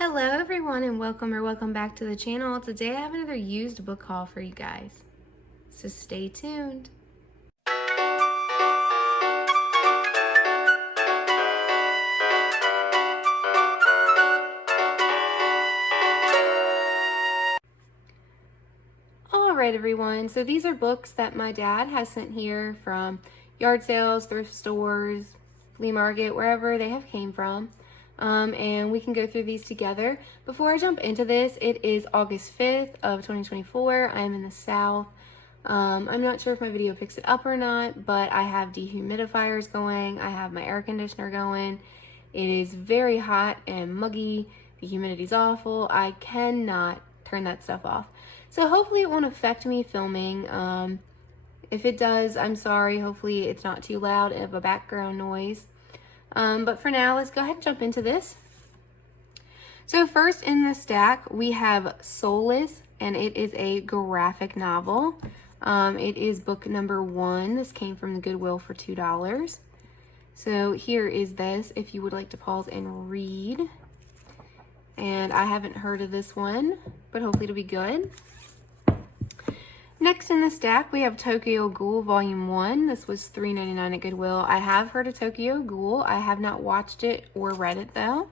Hello everyone and welcome back to the channel. Today I have another used book haul for you guys. So stay tuned. Alright everyone, so these are books that my dad has sent here from yard sales, thrift stores, flea market, wherever they have came from. And we can go through these together. Before I jump into this, it is August 5th of 2024. I'm in the South. I'm not sure if my video picks it up or not, but I have dehumidifiers going. I have my air conditioner going. It is very hot and muggy. The humidity's awful. I cannot turn that stuff off. So hopefully it won't affect me filming. If it does, I'm sorry. Hopefully it's not too loud of a background noise. But for now, let's go ahead and jump into this. So first in the stack, we have Soulless, and it is a graphic novel. It is book number 1. This came from the Goodwill for $2. So here is this, if you would like to pause and read. And I haven't heard of this one, but hopefully it'll be good. Next in the stack, we have Tokyo Ghoul Volume 1. This was $3.99 at Goodwill. I have heard of Tokyo Ghoul. I have not watched it or read it, though.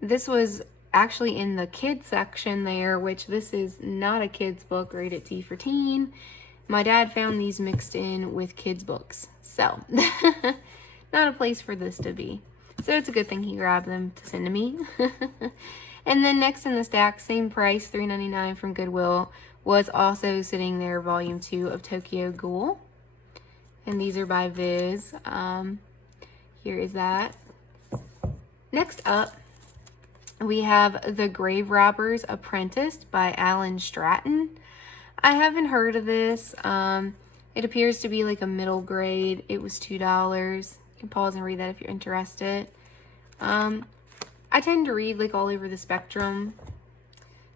This was actually in the kids section there, which this is not a kids book, rated T for teen. My dad found these mixed in with kids books. So, not a place for this to be. So it's a good thing he grabbed them to send to me. And then next in the stack, same price, $3.99 from Goodwill, was also sitting there, Volume 2 of Tokyo Ghoul. And these are by Viz. Here is that. Next up, we have The Grave Robber's Apprentice by Alan Stratton. I haven't heard of this. It appears to be like a middle grade. It was $2. You can pause and read that if you're interested. I tend to read like all over the spectrum,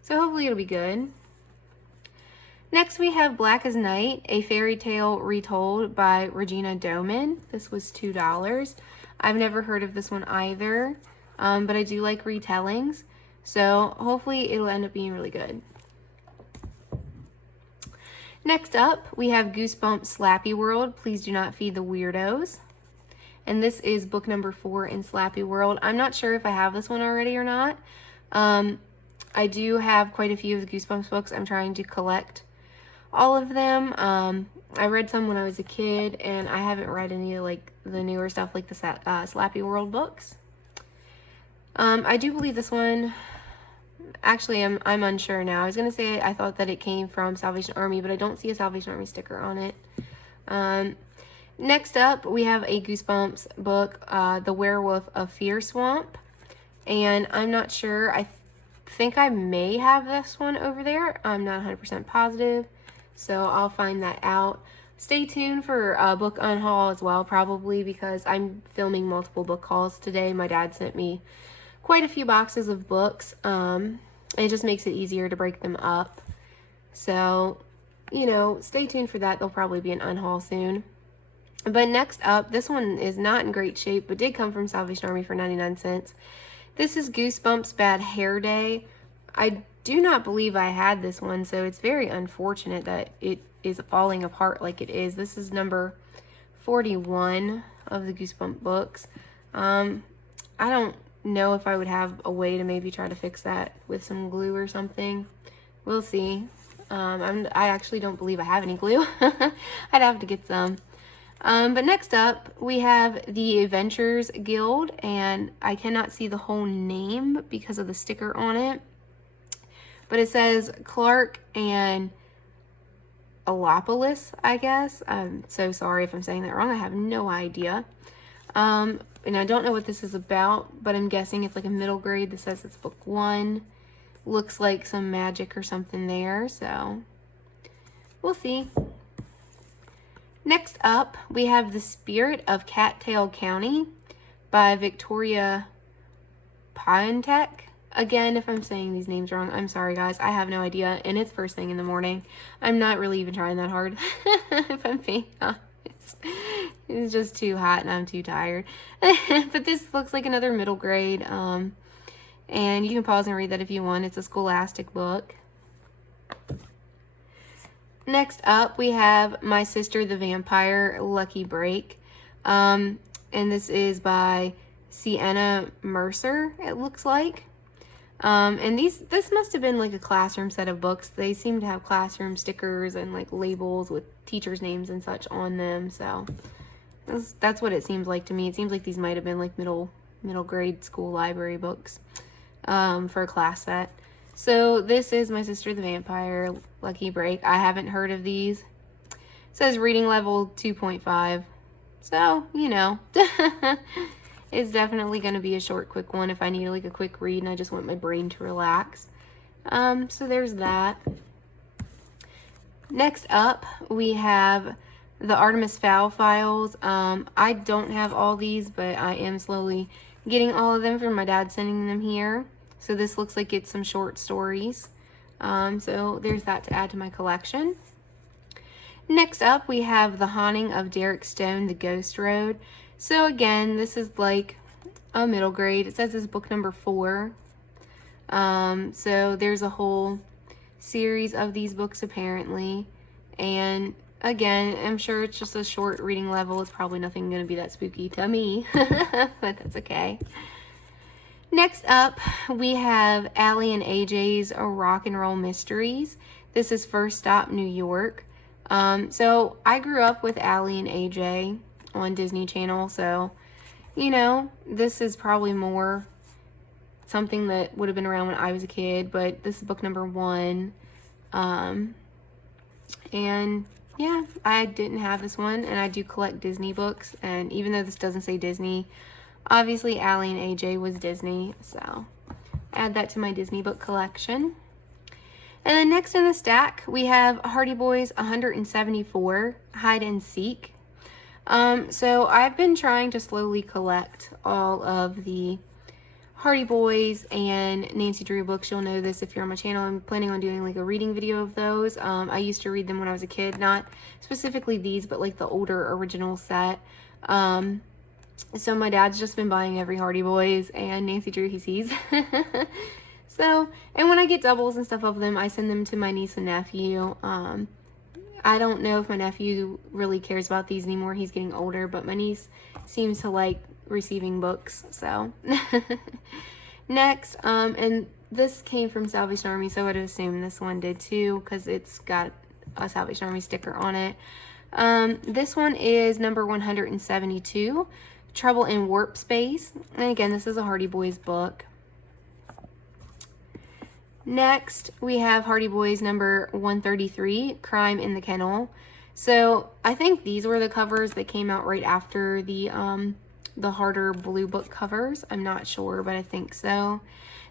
so hopefully it'll be good. Next we have Black as Night, a fairy tale retold by Regina Doman. This was $2. I've never heard of this one either, but I do like retellings, so hopefully it'll end up being really good. Next up, we have Goosebumps Slappy World, Please Do Not Feed the Weirdos. And this is book number 4 in Slappy World. I'm not sure if I have this one already or not. I do have quite a few of the Goosebumps books. I'm trying to collect all of them. I read some when I was a kid, and I haven't read any of like the newer stuff like the Slappy World books. I do believe this one, actually I'm unsure now. I was going to say I thought that it came from Salvation Army, but I don't see a Salvation Army sticker on it. Next up, we have a Goosebumps book, The Werewolf of Fear Swamp. And I'm not sure. I think I may have this one over there. I'm not 100% positive. So I'll find that out. Stay tuned for a book unhaul as well, probably, because I'm filming multiple book hauls today. My dad sent me quite a few boxes of books. And it just makes it easier to break them up. So, you know, stay tuned for that. There'll probably be an unhaul soon. But next up, this one is not in great shape, but did come from Salvation Army for 99 cents. This is Goosebumps Bad Hair Day. I do not believe I had this one, so it's very unfortunate that it is falling apart like it is. This is number 41 of the Goosebump books. I don't know if I would have a way to maybe try to fix that with some glue or something. We'll see. I actually don't believe I have any glue. I'd have to get some. But next up, we have the Adventures Guild, and I cannot see the whole name because of the sticker on it. But it says Clark and Alopolis, I guess. I'm so sorry if I'm saying that wrong. I have no idea. And I don't know what this is about, but I'm guessing it's like a middle grade. This says it's book 1. Looks like some magic or something there, so we'll see. Next up, we have The Spirit of Cattail County by Victoria Piontek. Again, if I'm saying these names wrong, I'm sorry guys. I have no idea, and it's first thing in the morning. I'm not really even trying that hard, if I'm being honest. It's just too hot and I'm too tired. But this looks like another middle grade. And you can pause and read that if you want. It's a Scholastic book. Next up, we have My Sister the Vampire, Lucky Break. And this is by Sienna Mercer, it looks like. And this must have been like a classroom set of books. They seem to have classroom stickers and like labels with teachers' names and such on them. So that's what it seems like to me. It seems like these might have been like middle grade school library books for a class set. So this is My Sister the Vampire, Lucky Break. I haven't heard of these. It says reading level 2.5. So, you know, it's definitely going to be a short, quick one if I need like a quick read and I just want my brain to relax. So there's that. Next up, we have the Artemis Fowl Files. I don't have all these, but I am slowly getting all of them from my dad sending them here. So this looks like it's some short stories. So there's that to add to my collection. Next up, we have The Haunting of Derek Stone, The Ghost Road. So again, this is like a middle grade. It says it's book number 4. So there's a whole series of these books apparently. And again, I'm sure it's just a short reading level. It's probably nothing going to be that spooky to me, but that's okay. Next up, we have Allie and AJ's Rock and Roll Mysteries. This is First Stop New York. So I grew up with Allie and AJ on Disney Channel, so, you know, this is probably more something that would have been around when I was a kid, but this is book number 1. And yeah, I didn't have this one, and I do collect Disney books, and even though this doesn't say Disney, obviously Allie and AJ was Disney, so add that to my Disney book collection. And then next in the stack, we have Hardy Boys 174, Hide and Seek. So I've been trying to slowly collect all of the Hardy Boys and Nancy Drew books. You'll know this if you're on my channel. I'm planning on doing like a reading video of those. I used to read them when I was a kid, not specifically these, but like the older original set. So my dad's just been buying every Hardy Boys and Nancy Drew he sees. So, and when I get doubles and stuff of them, I send them to my niece and nephew. I don't know if my nephew really cares about these anymore. He's getting older, but my niece seems to like receiving books, so. Next, and this came from Salvation Army, so I'd assume this one did too, because it's got a Salvation Army sticker on it. This one is number 172, Trouble in Warp Space. And again, this is a Hardy Boys book. Next, we have Hardy Boys number 133, Crime in the Kennel. So I think these were the covers that came out right after the harder blue book covers. I'm not sure, but I think so.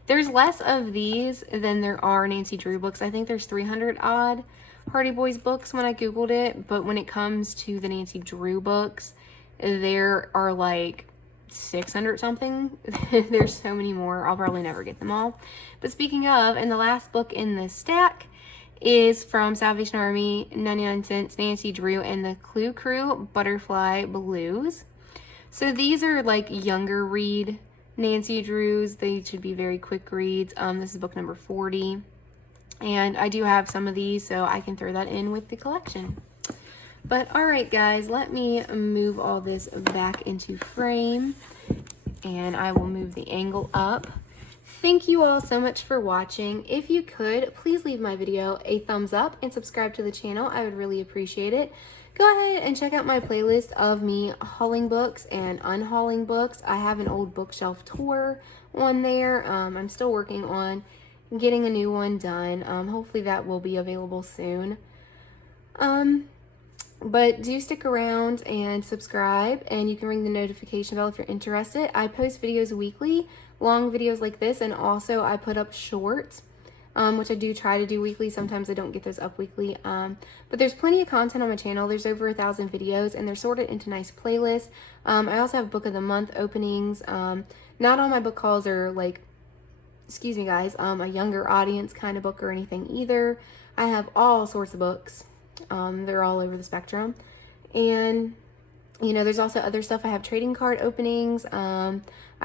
There's less of these than there are Nancy Drew books. I think there's 300 odd Hardy Boys books when I Googled it, but when it comes to the Nancy Drew books, there are like 600 something. There's so many more. I'll probably never get them all. But speaking of, and the last book in this stack is from Salvation Army, 99 cents, Nancy Drew and the Clue Crew, Butterfly Blues. So these are like younger read Nancy Drews. They should be very quick reads. This is book number 40. And I do have some of these, so I can throw that in with the collection. But alright guys, let me move all this back into frame. And I will move the angle up. Thank you all so much for watching. If you could, please leave my video a thumbs up and subscribe to the channel. I would really appreciate it. Go ahead and check out my playlist of me hauling books and unhauling books. I have an old bookshelf tour on there. I'm still working on getting a new one done. Hopefully that will be available soon. But do stick around and subscribe, and you can ring the notification bell if you're interested. I post videos weekly, long videos like this, and also I put up shorts, which I do try to do weekly. Sometimes I don't get those up weekly, but there's plenty of content on my channel. There's over 1,000 videos, and they're sorted into nice playlists. I also have book of the month openings. Not all my book hauls are like, excuse me guys, a younger audience kind of book or anything either. I have all sorts of books. They're all over the spectrum. And You know, there's also other stuff. I have trading card openings. I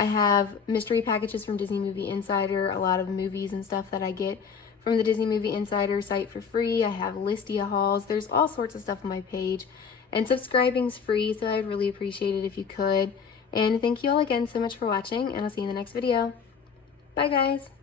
have mystery packages from Disney Movie Insider, a lot of movies and stuff that I get from the Disney Movie Insider site for free. I have Listia hauls. There's all sorts of stuff on my page. And subscribing's free, so I'd really appreciate it if you could. And thank you all again so much for watching, and I'll see you in the next video. Bye, guys.